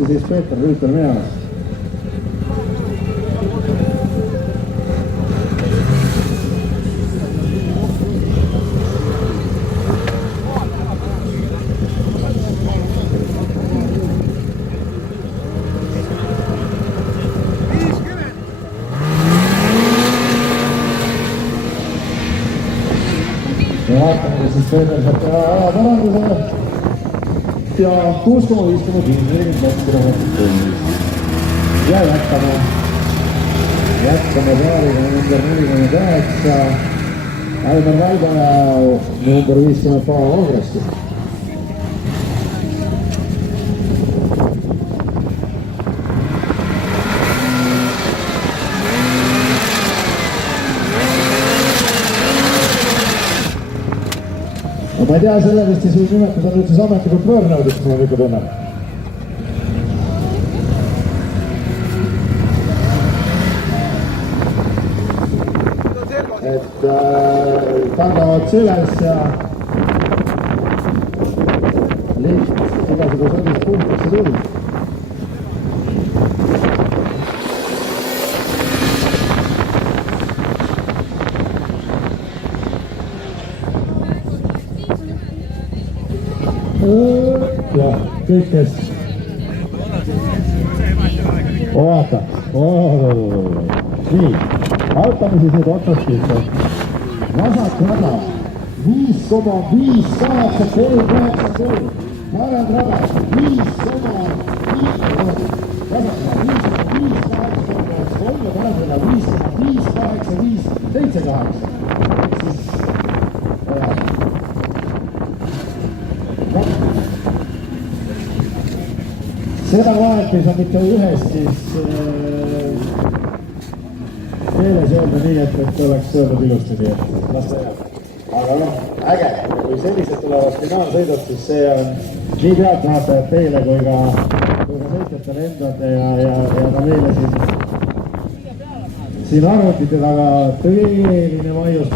uuesti siis Peeter Rüütel Meemas. Ja vaatame, siis Peeter saab teha paranduse ja 6,5,5 kilomeetrit. Ja jätkame paariga number 49, Aivar Valgo ja number 50 Paavo Olgrasti. Ma ei tea, selle vist siis võib nimetada nüüd siis ametlikult võõrnõudeks, ma ikka tunnen. Et kandavad süles ja liht igasugu sellist punktisse tuli. Ja kõik, kes vaata, nii, hakkame siis nüüd otsast pihta. Vasak rada 5,58393, parem rada 5,583, vasak rada 5,583 ja parem rada 5,58578. Seda vahet ei saa mitte ühest siis keeles öelda nii, et oleks öeldud ilusti nii, et las ta jääb. Aga noh, äge, kui sellised tulevad finaalsõidud, siis see on nii pealtvaatajad teile kui ka sõitjatele endale ja ka meile siin arvutite taga tõeline maius